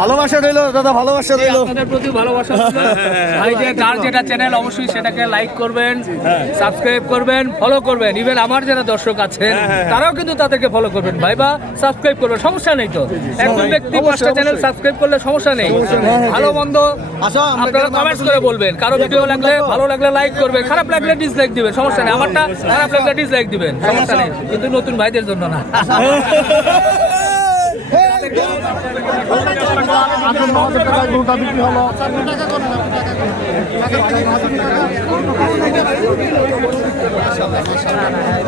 ভালোবাসা রইল দাদা ভালোবাসা রইল। আপনাদের প্রতি ভালোবাসা ভাই যে যার যেটা চ্যানেল অবশ্যই সেটাকে লাইক করবেন সাবস্ক্রাইব করবেন ফলো করবেন। ইভেন আমার যারা দর্শক আছেন তারাও কিন্তু তাদেরকে ফলো করবেন। ভাই বা সাবস্ক্রাইব করবেন সমস্যা নেই তো? একজন ব্যক্তি পাঁচটা চ্যানেল সাবস্ক্রাইব করলে সমস্যা নেই। ভালো মন্দ আচ্ছা, আপনারা গেলাম কমেন্টস করে বলবেন। কারও ভিডিও লাগলে ভালো লাগলে লাইক করবেন খারাপ লাগলে ডিসলাইক দিবেন সমস্যা নেই। আমারটা খারাপ লাগলে ডিসলাইক দিবেন সমস্যা নেই। কিন্তু নতুন ভাইদের জন্য না।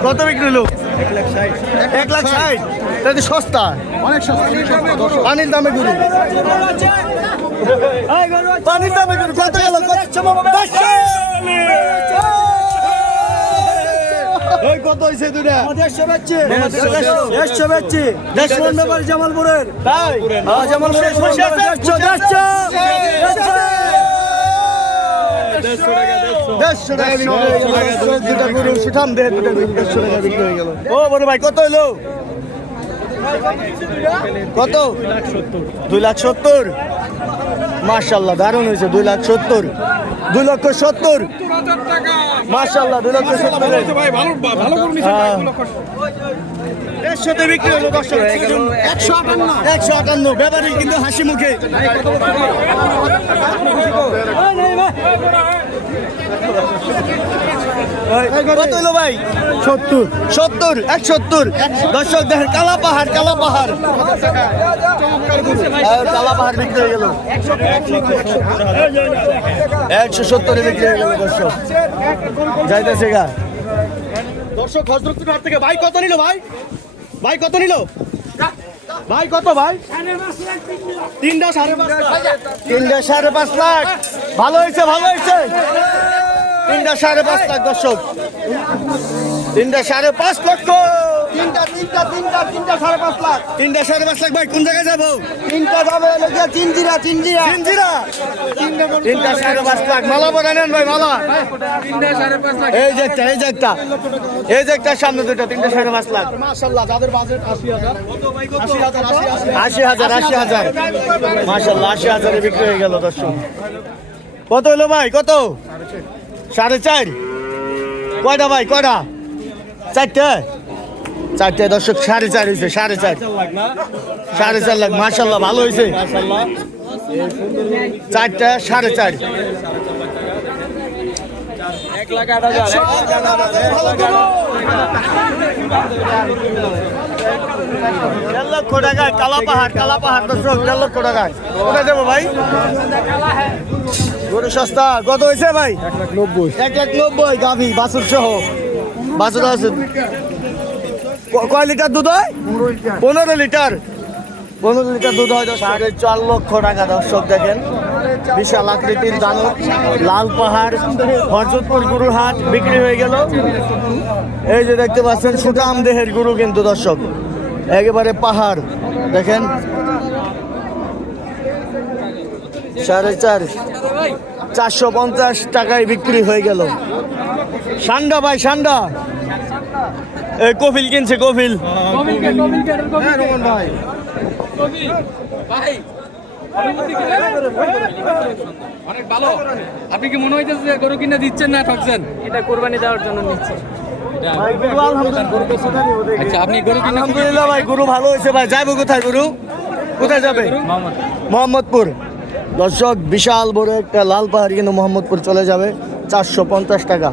কত বিক্রি হলো? এক লাখ ষাট। এটা সস্তা অনেক সস্তা? পানির দামে গুরু। পানির দামে গুরু। কত গেল? পাঁচশো! কত হয়েছে দুটা দেড়শো বেচছে দেড়শো বেচছে দেড়শো ব্যাপার জামালপুরের হ্যাঁ জামালপুরের দেড়শো দেড়শো হয়ে ও বড় ভাই কত হইল কত দুই লাখ সত্তর মার্শাল্লাহ দারুণ হয়েছে দুই লাখ সত্তর দুই লক্ষ সত্তর মার্শাল্লাহ দুই লক্ষ সত্তর হ্যাঁ। দেড়শোতে বিক্রি হলো দর্শক একশো আটান্ন। একশো আটান্ন ব্যাপারী কিন্তু হাসি মুখে। কত হলো ভাই? সত্তর। সত্তর এক সত্তর। দর্শক দেখেন কালা পাহাড় কালা পাহাড়। কালা পাহাড় বিক্রি হয়ে গেল। একশো সত্তরে বিক্রি হয়ে গেল দর্শক। যাইতেছে গা। দর্শক হজরতপুর হাট থেকে ভাই কত নিল ভাই? ভাই কত নিল? ভাই কত ভাই? তিনটা সাড়ে পাঁচ লাখ। তিনটা সাড়ে পাঁচ লাখ। ভালো হয়েছে ভালো হয়েছে। তিনটা সাড়ে পাঁচ লাখ দর্শক। তিনটা সাড়ে পাঁচ লক্ষ। তিনটা তিনটা তিনটা তিনটা সাড়ে পাঁচ লাখ। তিনটা সাড়ে পাঁচ লাখ ভাই কোন জায়গায় যাব? তিনটা যাবে লোকিয়া চিনজিরা চিনজিরা। চিনজিরা? তিনটা সাড়ে পাঁচ লাখ। মালা পরে নেন ভাই মালা। এই যে একটা এই যে একটা। এই যে একটা সামনে দুটো তিনটা সাড়ে পাঁচ লাখ। মাশাআল্লাহ যাদের বাজেট আশি হাজার। আশি হাজার আশি হাজার। আশি হাজার মাসাল্লাহ আশি হাজারে বিক্রি হয়ে গেল দর্শক। কত হলো ভাই কত? সাড়ে চার। কয়টা ভাই, কয়টা? চারটে? চারটে, দর্শক, সাড়ে চার হয়েছে সাড়ে চার। সাড়ে চার লাখ মাসাল্লাহ ভালো হয়েছে চারটা, সাড়ে চার। লক্ষ টাকায় লক্ষ টাকায় ভাই? গরু সস্তা। হয়েছে ভাই? নব্বই। এক নব্বই সহ। বাছুর কয় লিটার দুধ হয়? পনেরো লিটার। পনেরো লিটার দুধ হয় সাড়ে চার লক্ষ টাকা দর্শক দেখেন। বিশাল আকৃতির দানব। লাল পাহাড় হরজতপুর গুরুর হাট বিক্রি হয়ে গেল। এই যে দেখতে পাচ্ছেন সুটাম দেহের গুরু কিন্তু দর্শক। একেবারে পাহাড় দেখেন। সাড়ে চার চারশো পঞ্চাশ টাকায় বিক্রি হয়ে গেল। সান্ডা ভাই সান্ডা। এই কফিল কিনছে কফিল। অনেক ভালো। আপনি কি মনে হইতেছে যে গরু কিনে দিচ্ছেন না ঠকছেন এটা কোরবানি দেওয়ার জন্য নিচ্ছে। আচ্ছা আপনি গরু কিনে আলহামদুলিল্লাহ ভাই গুরু ভালো হয়েছে ভাই। যাইবো কোথায় গুরু? কোথায় যাবে? মোহাম্মদপুর। দর্শক বিশাল বড় একটা লাল পাহাড় কিন্তু মোহাম্মদপুর চলে যাবে। চারশো পঞ্চাশ টাকা।